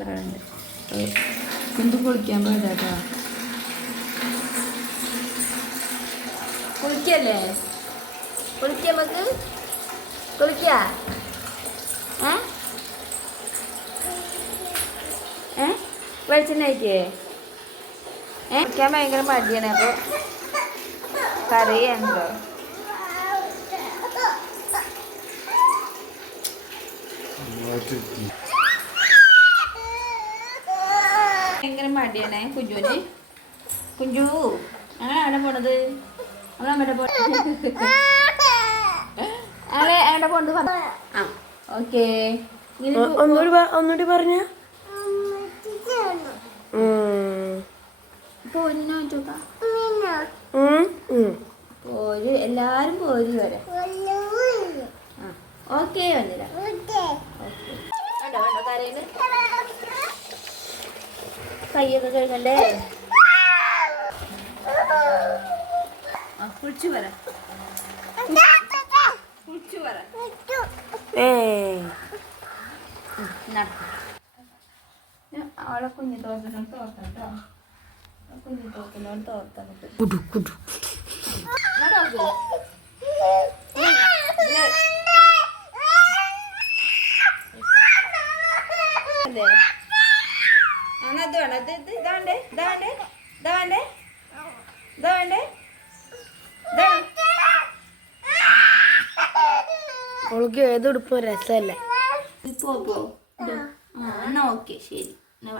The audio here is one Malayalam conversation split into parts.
കളറുണ്ട് എന്ത് കുളിക്കാൻ പോയതാട്ടോ. കുളിക്കല്ലേ കുളിക്ക നമുക്ക്. കുളിക്ക ഏ? ഏ? വെളിച്ചെണ്ണയ്ക്കേ? ഏ? കുളിക്കാൻ ഭയങ്കര മടിയാണ്. അപ്പോൾ കറിയാണല്ലോ ഭയങ്കര മടിയാണേ കുഞ്ചുവിന് കുഞ്ചു അങ്ങനെ എവിടെ പോണത്? നമ്മൾ അങ്ങോട്ട് പോ ഞങ്ങളെ എവിടെ പോണത് പറ. ആ ഓക്കെ. ഒന്നുകൂടി ഒന്നുകൂടി പറഞ്ഞ. പോര് എല്ലാരും പോരി വരെ ഓക്കെ വന്നില്ല കൈയൊക്കെ കഴുകണ്ടേ? കുളിച്ചു വര. കുളിച്ചു നടക്കും. അവളെ കുഞ്ഞു തോർത്തിനോട് തോർത്താം കേട്ടോ കുഞ്ഞു തോർത്തിനോട് തോർത്താൻ പറ്റും കുടു കുടു. നടക്കൂ. അതെ വേണം. ഇത് ഇത് ഇതാണ്ട് ഇതാണ്ട് ഇതാണ്ട് ഇതാണ്ടേ രസമല്ല? പോ പോ. എന്നാ ഓക്കെ ശരി. എന്നാ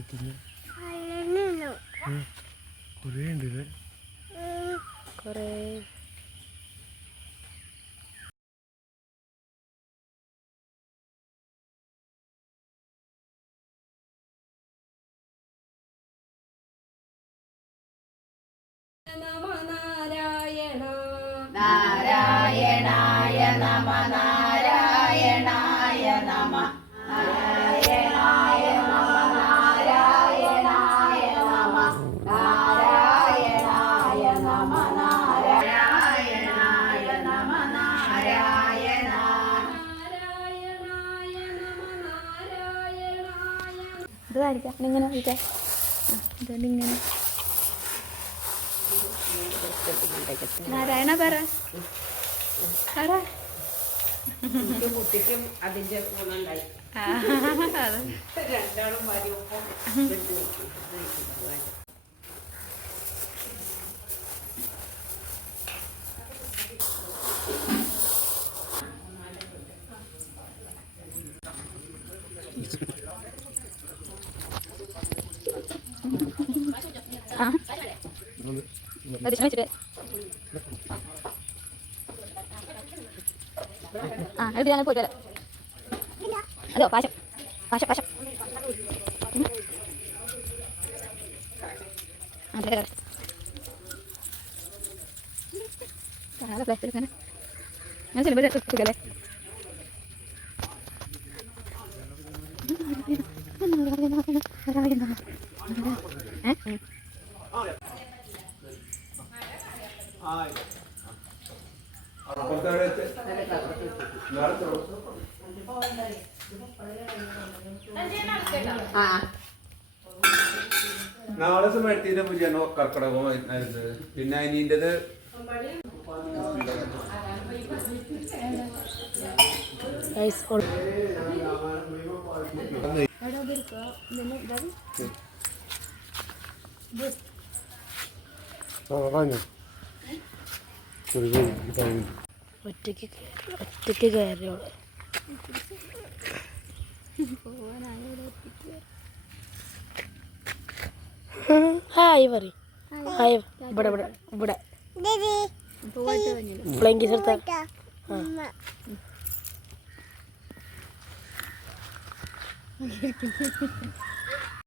അടയ്ക്കും കുറേ ഉണ്ട് ഇത്. കൊറേ. ഇത് കാണിക്കാം. ഇങ്ങനെ നോക്കിക്കേ അതുകൊണ്ട് ഇതുകൊണ്ട് ഇങ്ങനെ. നാരായണ പറ. പറ. കുട്ടിക്കും അതിന്റെ ഗുണമുണ്ടായി. രണ്ടാളും ആ എടുത്ത് ഞാൻ പോയിട്ട് വരാം അതോ പാശം പാശം പാശം അതെ അതെ ഫ്ലാഷ് എടുക്കാനെ ഞാൻ ചെല്ലുമ്പോൾ എടുക്കല്ലേ നാളെ സമയത്തിന്റെ പൂജയാണ് കർക്കിടകം വരുന്നത് പിന്നെ അനിയന്റെത് ഐസ് ഒറ്റയ്ക്ക് ഒറ്റയ്ക്ക് കയറിയോൾ. ഹായ് പറ ഹായ്. ഇവിടെ ഇവിടെ ഇവിടെ. ഫ്ലൈങ് കിസ് എടുത്താ ആ.